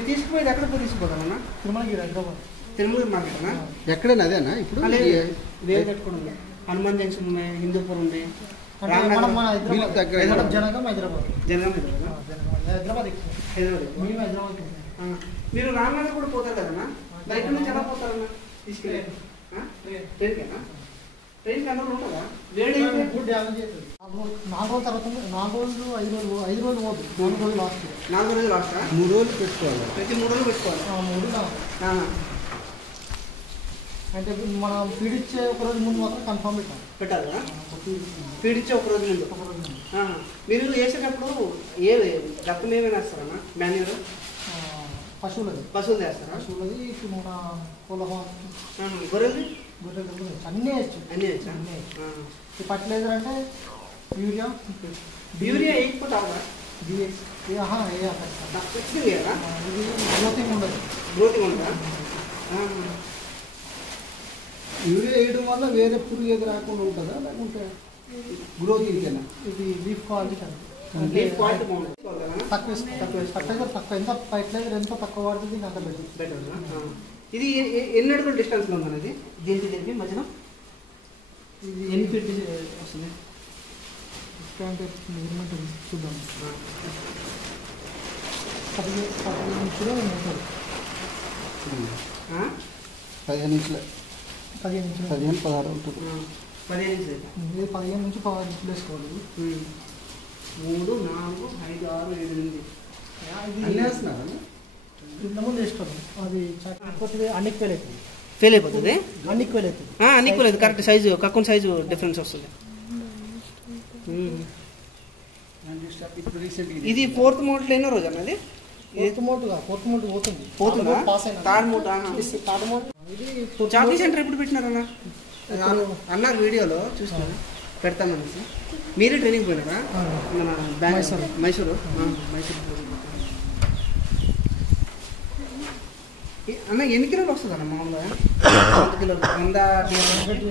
మీరు తీసుకుపోయేది ఎక్కడ తీసుకుపోతామన్నా? తిరుమలగిరి హైదరాబాద్. తిరుమలగిరి మార్కెట్నా? ఎక్కడైనా అదేనా ఇప్పుడు? వేరే పెట్టుకుని ఉంది. హనుమాన్ జంక్షన్ ఉన్నాయి, హిందూపూర్ ఉంది, జనగం హైదరాబాద్. మీరు రామనగర్ కూడా పోతారు కదన్నా? బయట నుంచి ఎలా పోతారన్నా? తీసుకెళ్ళి ట్రైన్కేనా? ట్రైన్ కంట్రోల్ ఉంటుందా? వేడి 4 రోజుల తర్వాత 4 రోజులు 5 రోజులు పోదు. 4 రోజులు లాస్ట్. 4 రోజులు లాస్టా? 3 రోజులు పెట్టుకోవాలి. ప్రతి 3 రోజులు పెట్టుకోవాలి. 3 అంటే మనం ఫీడ్ ఇచ్చే ఒక రోజు ముందు మాత్రం కన్ఫర్మ్ పెట్టాలి కదా? ఫీడ్ ఇచ్చే ఒక రోజు ముందు. మీరు వేసేటప్పుడు రక్తం ఏమైనా వేస్తారన్నా? మాన్యూర్ పశువులది వేస్తారా? పశువులది మన కులహం గొర్రెలు అన్నీ వేయచ్చు. అన్నీ వేయచ్చా? ఈ ఫర్టిలైజర్ అంటే యూరియా వేయకపోతే అవదా? గ్రోతింగ్ ఉండదు. గ్రోతింగ్ ఉండదా? యూరియా వేయడం వల్ల వేరే పురుగు ఏది రాకుండా ఉంటుందా, లేకుంటే గ్రోతింగ్ ఇదేనా? ఇది లీఫ్ క్వాలిటీ తక్కువ ఎంత ఫర్టిలైజర్ ఎంత తక్కువ వాడుతుంది అంత బెటర్. ఇది ఎన్ని అడుగుల డిస్టెన్స్లో ఉందన్నది దీనికి మధ్యలో? ఇది ఎన్ని ఫీట్ వస్తుంది? అంటే మెజర్మెంట్ చూద్దాం. 15 ఇంచులు ఉంటుంది. 15 ఇంచులు 15-16 ఉంటుంది. 15 ఇంచులు. ఇది 15 నుంచి 16 ఇంచులు వేసుకోవాలి. 3, 4, 5, 6, 7, 8 అన్నీ వేస్తున్నారా? ఇంతకుముందు వేసుకోవాలి. అది చక్కకపోతే అన్ఈక్వల్ అవుతుంది. ఫెయిల్ అయిపోతుంది. అన్ఈక్వల్ అవుతుంది. అన్ఈక్వల్ అవుతుంది. కరెక్ట్ సైజు కక్కున సైజు డిఫరెన్స్ వస్తుంది. ఇది 4th మోడల్ ఎన్నో రోజు అన్నది? 4th మోడ్ పోతుంది. Third mode. చాకీ సెంటర్ ఎప్పుడు పెట్టినారన్నా? అన్నారు వీడియోలో చూస్తున్నాను, పెడతామనేసి. మీరే ట్రైనింగ్ పోయినారా? మన మైసూరు అన్న ఎన్ని కిలోలు వస్తుంది అన్న మామూలుగా? 100 కిలోలు 100